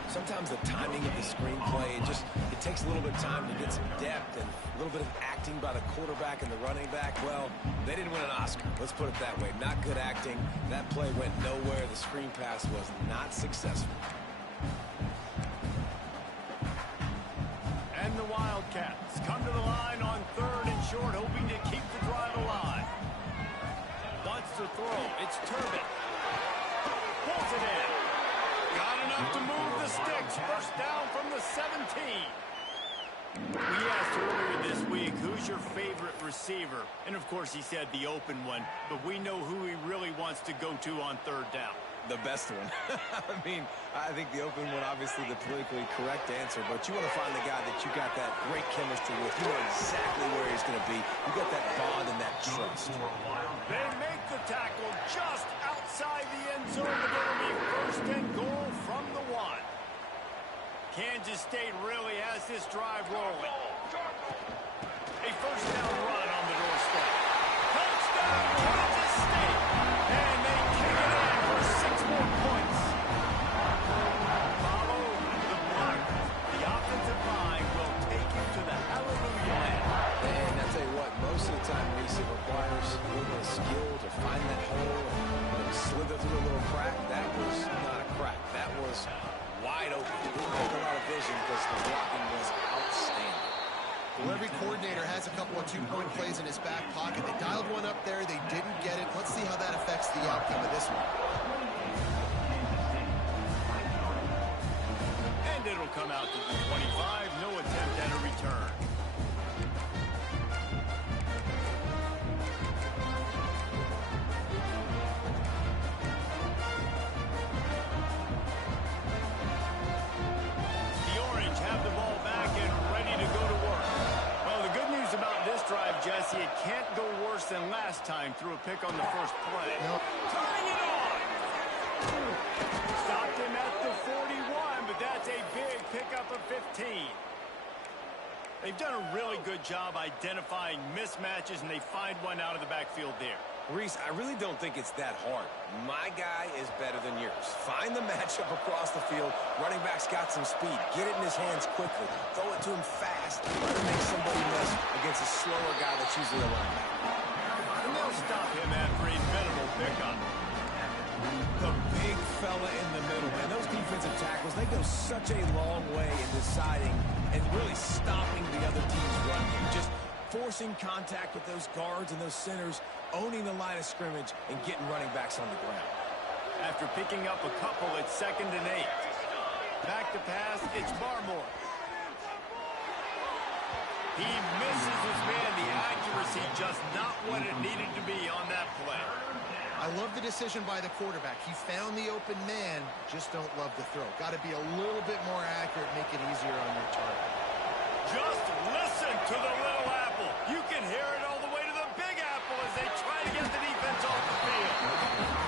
Sometimes the timing of the screenplay, it takes a little bit of time to get some depth and a little bit of acting by the quarterback and the running back. Well, they didn't win an Oscar. Let's put it that way. Not good acting. That play went nowhere. The screen pass was not successful. And the Wildcats come to the line on 3rd and short, hoping to keep the drive alive. Wants to throw. It's Turbin. Pulls it in. Got enough to move the sticks. First down from the 17. We asked earlier this week, who's your favorite receiver? And, of course, he said the open one. But we know who he really wants to go to on 3rd down. The best one. I mean, I think the open one, obviously the politically correct answer, but you want to find the guy that you got that great chemistry with. You know exactly where he's going to be. You got that bond and that trust. They make the tackle just outside the end zone, but it'll be 1st and goal from the 1. Kansas State really has this drive rolling. A first down run on the doorstep. Touchdown, Kansas State. And they kick it in for 6 more points. Follow the block. The offensive line will take you to the hallelujah land. And I'll tell you what, most of the time, Reese, it requires a little bit of skill to find that hole and slither through a little crack. That was not a crack. That was wide open. It didn't take a lot of vision because the blocking was outstanding. Well, every coordinator has a couple of two-point plays in his back pocket. They dialed one up there. They didn't get it. Let's see how that affects the outcome of this one. And it'll come out to the 25. No attempt at a return. The Orange have the ball back and ready to go to work. Well, the good news about this drive, Jesse, it can't go worse than last time through a pick on the first play. Nope. Tying it on. Stopped him at the 41, but that's a big pickup of 15. They've done a really good job identifying mismatches, and they find one out of the backfield there. Reese, I really don't think it's that hard. My guy is better than yours. Find the matchup across the field. Running back's got some speed. Get it in his hands quickly. Throw it to him fast. Let him make somebody miss against a slower guy that's usually a linebacker. And they'll stop him after a minimal pickup. The big fella in the middle, man. Those defensive tackles, they go such a long way in deciding and really stopping the other team's run game. Just forcing contact with those guards and those centers, owning the line of scrimmage, and getting running backs on the ground. After picking up a couple, it's 2nd and 8. Back to pass, it's Barmore. He misses his man. The accuracy just not what it needed to be on that play. I love the decision by the quarterback. He found the open man, just don't love the throw. Got to be a little bit more accurate, make it easier on your target. Just listen to the little apple. You can hear it all the way to the big apple as they try to get the defense off the field.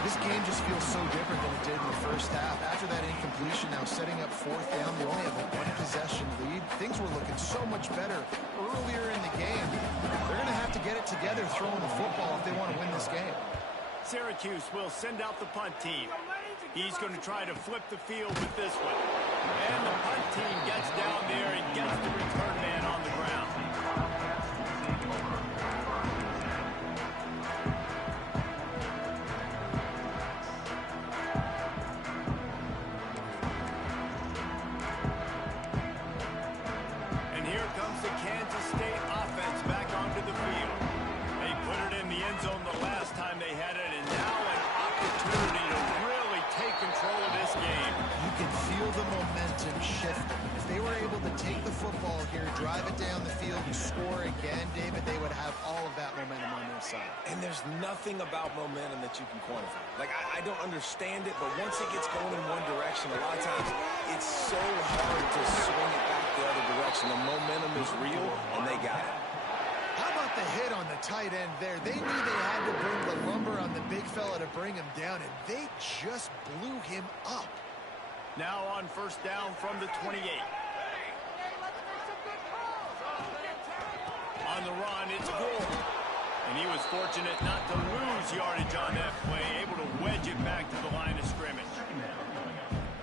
This game just feels so different than it did in the first half. After that incompletion, now setting up 4th down, they only have a 1-possession lead. Things were looking so much better earlier in the game. They're going to have to get it together throwing the football if they want to win this game. Syracuse will send out the punt team. He's going to try to flip the field with this one. And the punt team gets down there and gets the return man on the ground. And here comes the Kansas State offense back onto the field. They put it in the end zone the last time they had it, and now an opportunity to really take control of this game. You can feel the momentum shifting. If they were able to take the football here, drive it down the field, and score again, David, they would have all of that momentum on their side. And there's nothing about momentum that you can quantify. Like, I don't understand it, but once it gets going in one direction, a lot of times it's so hard to swing it back the other direction. The momentum is real, and they got it. How about the hit on the tight end there? They knew they had to bring the lumber on the big fella to bring him down, and they just blew him up. Now on first down from the 28. On the run, it's Gore. And he was fortunate not to lose yardage on that play, able to wedge it back to the line of scrimmage.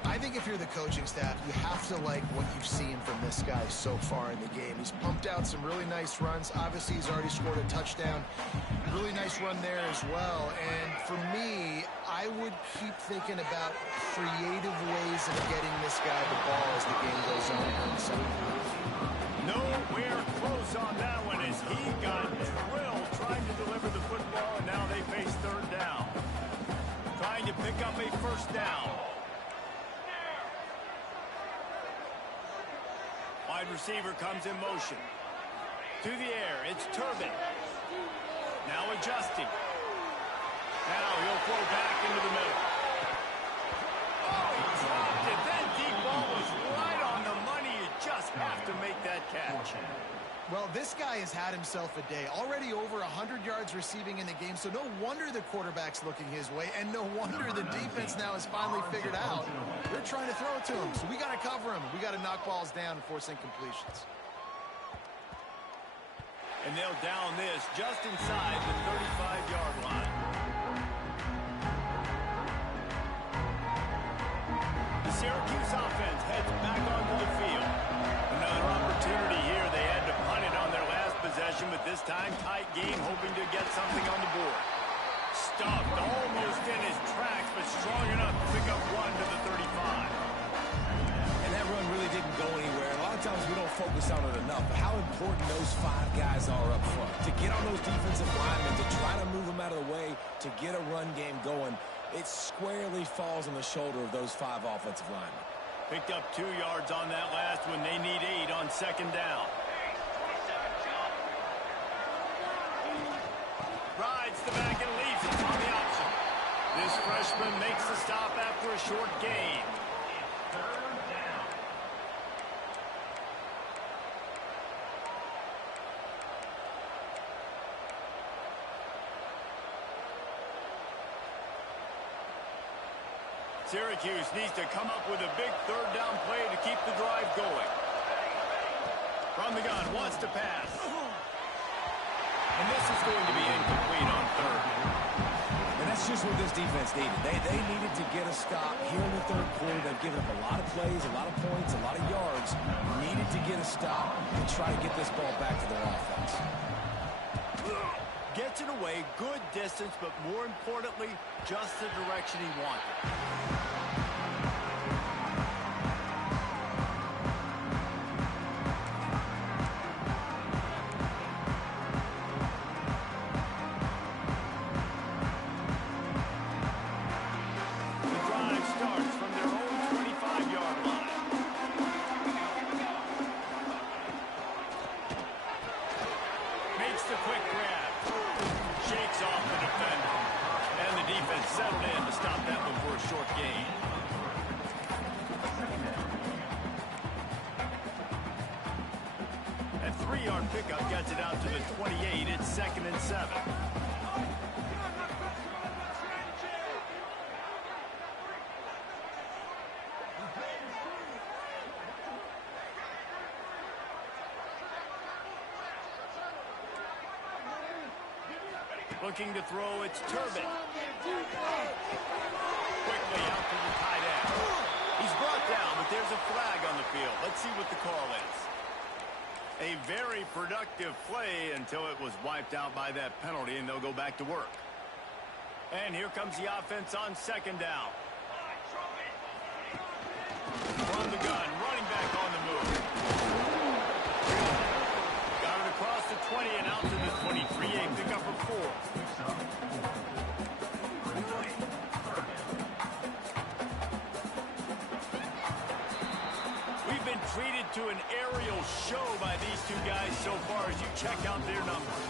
I think if you're the coaching staff, you have to like what you've seen from this guy so far in the game. He's pumped out some really nice runs. Obviously, he's already scored a touchdown. Really nice run there as well. And for me, I would keep thinking about creative ways of getting this guy the ball as the game goes on here in the second half. Nowhere close on that one as he got drilled trying to deliver the football, and now they face 3rd down. Trying to pick up a first down. Wide receiver comes in motion. To the air, it's Turbin. Now adjusting. Now he'll throw back into the middle. Oh, he dropped it. That deep ball was right on the money. You just have to make that catch. Well, this guy has had himself a day. Already over 100 yards receiving in the game, so no wonder the quarterback's looking his way, and no wonder the defense now has finally figured out they're they're trying to throw it to him, so we got to cover him. We got to knock balls down and force incompletions. And they'll down this just inside the 35-yard line. The Syracuse offense heads back onto the field. Another opportunity here. They had to punt it on their last possession, but this time tight game, hoping to get something on the board. Stuffed almost in his tracks, but strong enough to pick up one to the 35. And that run really didn't go anywhere. A lot of times we don't focus on it enough, but how important those 5 guys are up front. To get on those defensive linemen, to try to move them out of the way, to get a run game going, it squarely falls on the shoulder of those 5 offensive linemen. Picked up 2 yards on that last one. They need 8 on second down. Rides the back and leaves it on the option. This freshman makes the stop after a short gain. Syracuse needs to come up with a big third down play to keep the drive going. From the gun, wants to pass. And this is going to be incomplete on third. And that's just what this defense needed. They needed to get a stop here in the third quarter. They've given up a lot of plays, a lot of points, a lot of yards. Needed to get a stop and try to get this ball back to their offense. Gets it away, good distance, but more importantly, just the direction he wanted. Settled in to stop that one for a short gain. That 3-yard pickup gets it out to the 28. It's 2nd and 7. Looking to throw, it's Turbin. Quickly out to the tight end. He's brought down, but there's a flag on the field. Let's see what the call is. A very productive play until it was wiped out by that penalty, and they'll go back to work. And here comes the offense on second down. From the gun, running back on the move. Got it across the 20 and out to the 23. A pickup of 4. We've been treated to an aerial show by these 2 guys so far as you check out their numbers.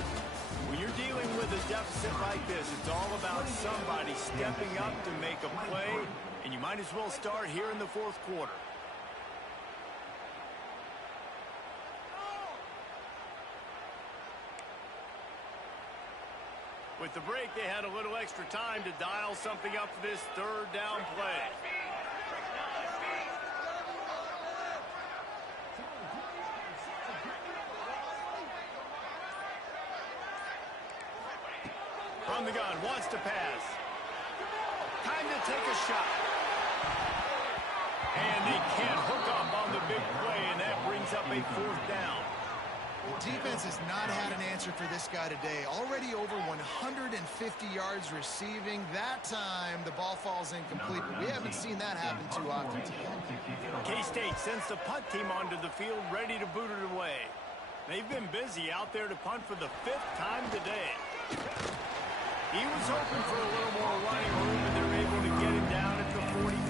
When you're dealing with a deficit like this, it's all about somebody stepping up to make a play, and you might as well start here in the 4th quarter. With the break, they had a little extra time to dial something up for this third down play. From the gun, wants to pass. Time to take a shot. And they can't hook up on the big play, and that brings up a 4th down. Defense has not had an answer for this guy today. Already over 150 yards receiving. That time, the ball falls incomplete. But we haven't seen that happen too often today. K-State sends the punt team onto the field, ready to boot it away. They've been busy out there to punt for the 5th time today. He was hoping for a little more running room, and they're able to get him down at the 45.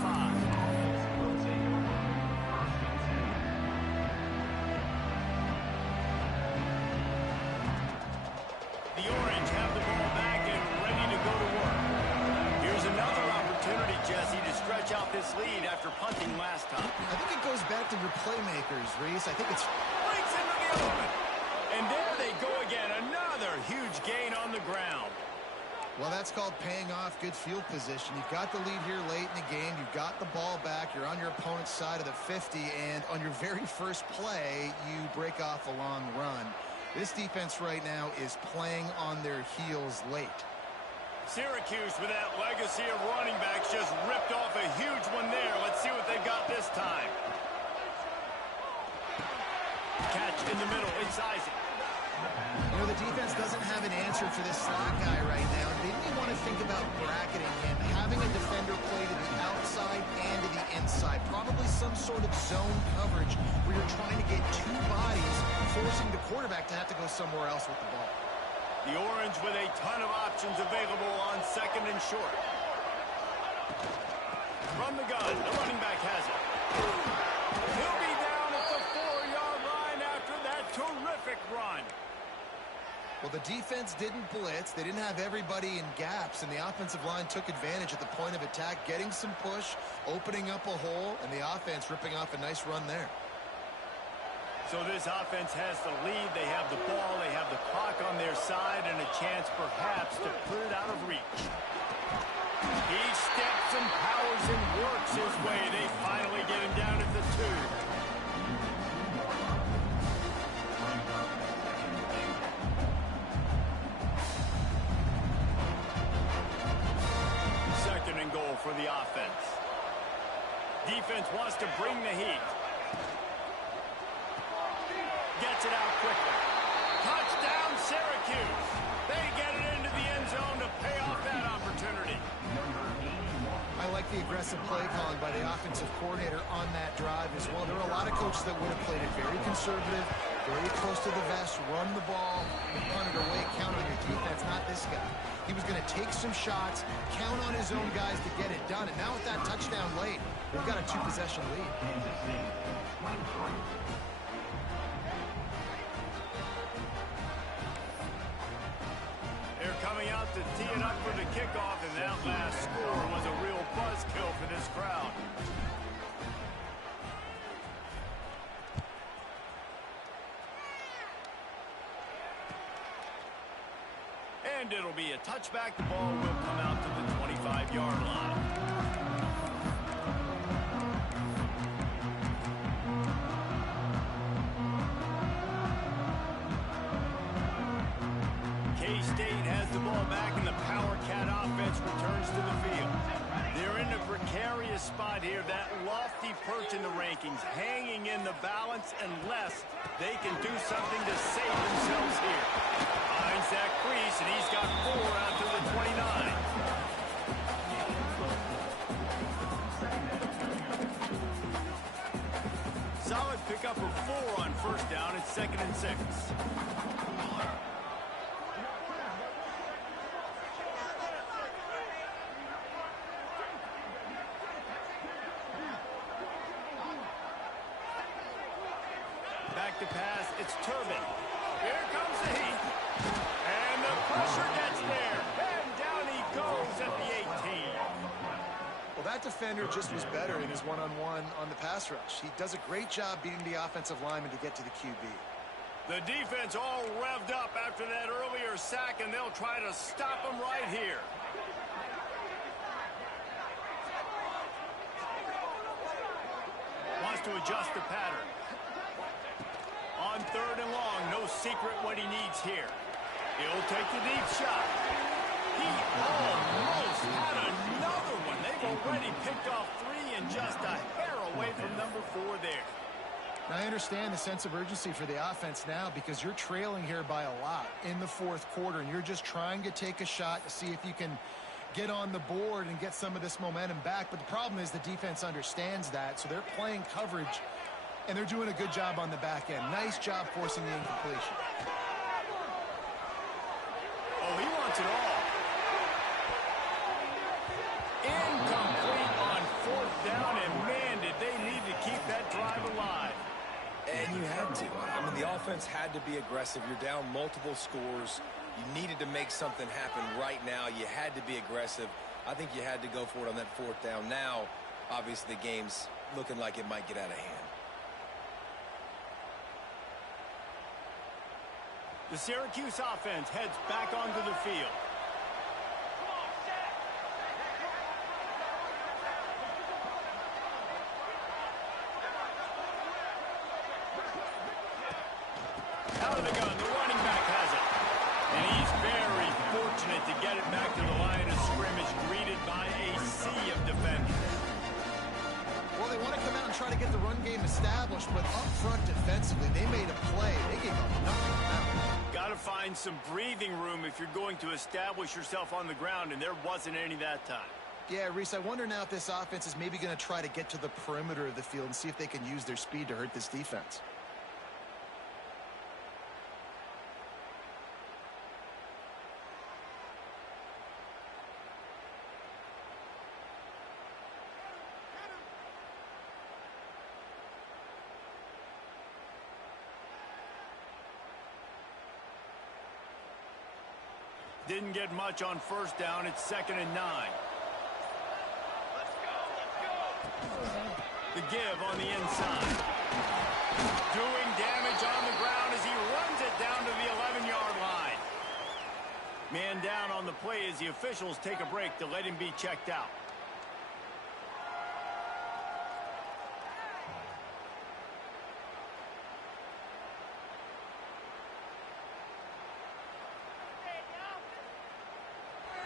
The Orange have the ball back and ready to go to work. Here's another opportunity, Jesse, to stretch out this lead after punting last time. I think it goes back to your playmakers, Reese. I think it's... Breaks into the open. And there they go again. Another huge gain on the ground. Well, that's called paying off good field position. You've got the lead here late in the game. You've got the ball back. You're on your opponent's side of the 50, and on your very first play, you break off a long run. This defense right now is playing on their heels late. Syracuse, with that legacy of running backs, just ripped off a huge one there. Let's see what they've got this time. Catch in the middle. It's Isaac. You know, the defense doesn't have an answer for this slot guy right now. They may want to think about bracketing him, having a defender play to the outside and to the inside. Probably some sort of zone coverage where you're trying to get two bodies, forcing the quarterback to have to go somewhere else with the ball. The Orange with a ton of options available on second and short. From the gun, the running back has it. He'll be down at the 4-yard line after that terrific run. Well, the defense didn't blitz. They didn't have everybody in gaps, and the offensive line took advantage at the point of attack, getting some push, opening up a hole, and the offense ripping off a nice run there. So this offense has the lead. They have the ball. They have the clock on their side and a chance perhaps to put it out of reach. He steps and powers and works his way. They finally get him down at the 2. For the offense. Defense wants to bring the heat. Gets it out quickly. Touchdown, Syracuse. They get it into the end zone to pay off that opportunity. I like the aggressive play calling by the offensive coordinator on that drive as well. There are a lot of coaches that would have played it very conservative, very close to the vest, run the ball, and punt it away, count on your defense. Not this guy. He was going to take some shots, count on his own guys to get it done. And now with that touchdown late, they've got a 2-possession lead. They're coming out to tee it up for the kickoff, and that last score was a real buzzkill for this crowd. And it'll be a touchback. The ball will come out to the 25-yard line. K-State has the ball back, and the Power Cat offense returns to the field. They're in a precarious spot here, that lofty perch in the rankings, hanging in the balance unless they can do something to save themselves here. Finds that crease, and he's got 4 out to the 29. Solid pickup of 4 on first down. It's 2nd and 6. Back to pass, it's Turbin. Here comes the heat. And the pressure gets there. And down he goes at the 18. Well, that defender just was better in his one-on-one on the pass rush. He does a great job beating the offensive lineman to get to the QB. The defense all revved up after that earlier sack, and they'll try to stop him right here. Wants to adjust the pattern. On 3rd and long, no secret what he needs here. He'll take the deep shot. He almost had another one. They've already picked off 3 and just a hair away from number 4 there. Now, I understand the sense of urgency for the offense now because you're trailing here by a lot in the 4th quarter, and you're just trying to take a shot to see if you can get on the board and get some of this momentum back. But the problem is the defense understands that, so they're playing coverage, and they're doing a good job on the back end. Nice job forcing the incompletion. Oh, he wants it all. Incomplete on 4th down, and man, did they need to keep that drive alive. And you had to. I mean, the offense had to be aggressive. You're down multiple scores. You needed to make something happen right now. You had to be aggressive. I think you had to go for it on that 4th down. Now, obviously, the game's looking like it might get out of hand. The Syracuse offense heads back onto the field. Out of the gun, the running back has it. And he's very fortunate to get it back to the line of scrimmage, greeted by a sea of defenders. Well, they want to come out and try to get the run game established, but up front defensively, they made a play. They gave up nothing on that one. Got to find some breathing room if you're going to establish yourself on the ground, and there wasn't any that time. Yeah, Reese, I wonder now if this offense is maybe going to try to get to the perimeter of the field and see if they can use their speed to hurt this defense. Didn't get much on first down. It's 2nd and 9. The give on the inside. Doing damage on the ground as he runs it down to the 11-yard line. Man down on the play as the officials take a break to let him be checked out.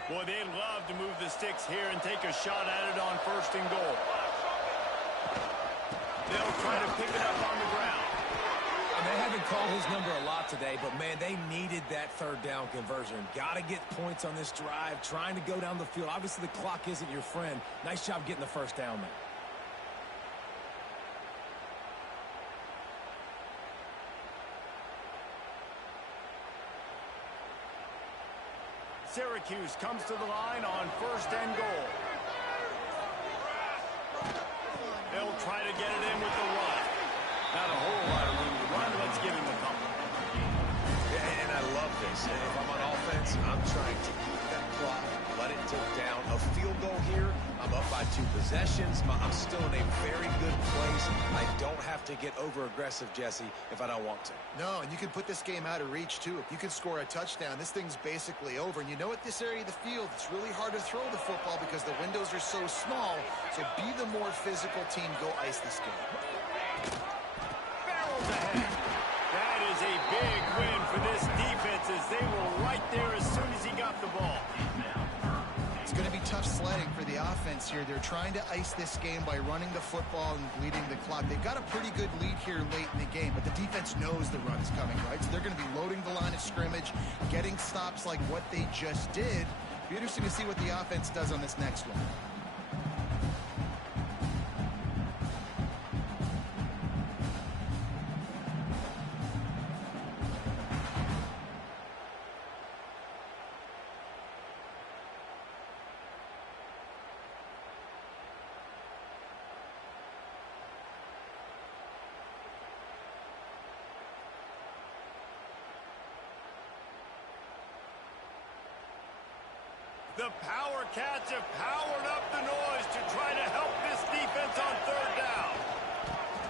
Boy, they'd love to move the sticks here and take a shot at it on 1st and goal. They'll try to pick it up on the ground. And they haven't called his number a lot today, but, man, they needed that 3rd down conversion. Got to get points on this drive, trying to go down the field. Obviously, the clock isn't your friend. Nice job getting the 1st down there. Syracuse comes to the line on 1st and goal. They'll try to get it in with the run. Not a whole lot of room to run. Let's give him a couple. Yeah, and I love this. If I'm on offense, I'm trying to eat that clock, let it tick down. A field goal here, I'm up by 2 possessions. I'm still in a very good place. I don't have to get over-aggressive, Jesse, if I don't want to. No, and you can put this game out of reach, too. If you can score a touchdown, this thing's basically over. And you know, at this area of the field, it's really hard to throw the football because the windows are so small. So be the more physical team. Go ice this game. Barrels ahead. That is a big win for this defense as they were right there as soon as he got the ball. It's going to be tough sledding for the offense here. They're trying to ice this game by running the football and bleeding the clock. They've got a pretty good lead here late in the game, but the defense knows the run's coming, right? So they're going to be loading the line of scrimmage, getting stops like what they just did. Be interesting to see what the offense does on this next one. The Power Cats have powered up the noise to try to help this defense on 3rd down.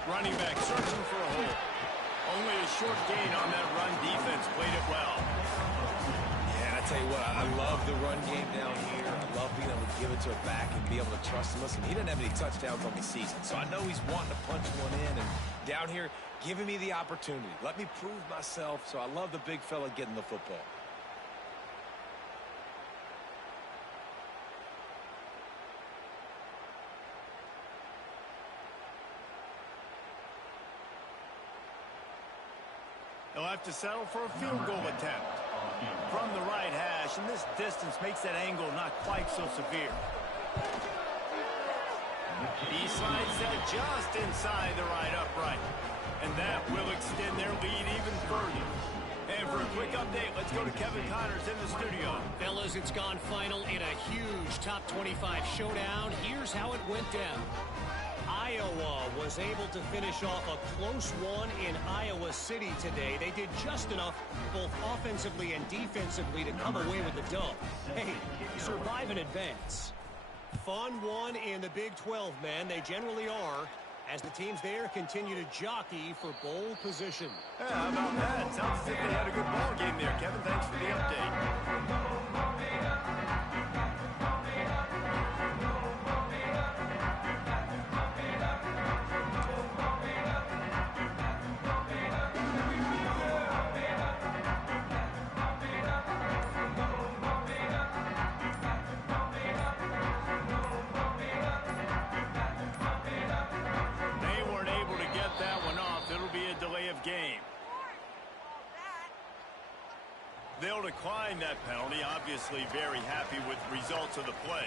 Running back searching for a hole. Only a short gain on that run. Defense played it well. Yeah, and I tell you what, I love the run game down here. I love being able to give it to a back and be able to trust him. Listen, he didn't have any touchdowns on the season, so I know he's wanting to punch one in. And down here, giving me the opportunity. Let me prove myself, so I love the big fella getting the football. They'll have to settle for a field goal attempt. From the right hash, and this distance makes that angle not quite so severe. He slides that just inside the right upright. And that will extend their lead even further. And for a quick update, let's go to Kevin Connors in the studio. Fellas, it's gone final in a huge top 25 showdown. Here's how it went down. Iowa was able to finish off a close one in Iowa City today. They did just enough, both offensively and defensively, to come away with the dub. Hey, survive and advance. Fun one in the Big 12, man. They generally are, as the teams there continue to jockey for bowl position. Yeah, how about that? Sounds as if they had a good ball game there, Kevin. Thanks for the update. declined that penalty. Obviously very happy with the results of the play.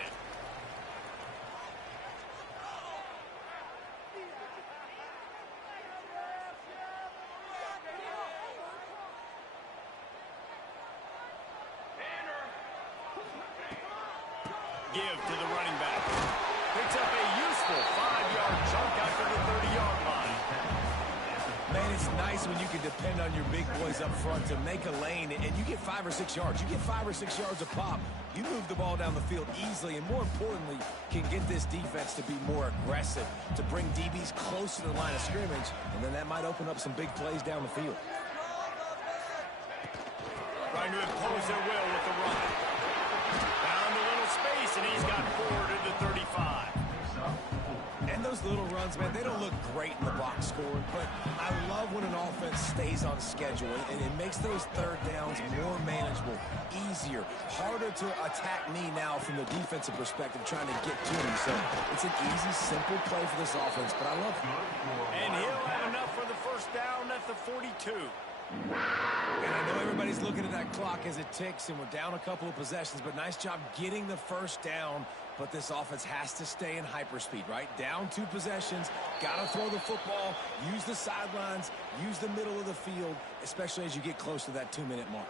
Give to the running back. Picks up a useful 5-yard chunk after the 30-yard line. Man, it's nice when you can depend on your big boys up front to make a lane, and you get 5 or 6 yards. You get 5 or 6 yards a pop. You move the ball down the field easily, and more importantly, can get this defense to be more aggressive, to bring DBs close to the line of scrimmage, and then that might open up some big plays down the field. Trying to impose their will with the run. Found a little space, and he's got 4 to the 35. And those little runs, man, they don't look great in the box score, but I love when an offense stays on schedule, and it makes those third downs more manageable, easier, harder to attack me now from the defensive perspective, trying to get to him. So it's an easy, simple play for this offense, but I love it. And he'll have enough for the first down at the 42. And I know everybody's looking at that clock as it ticks, and we're down a couple of possessions, but nice job getting the first down. But this offense has to stay in hyperspeed, right? Down 2 possessions, got to throw the football, use the sidelines, use the middle of the field, especially as you get close to that 2-minute mark.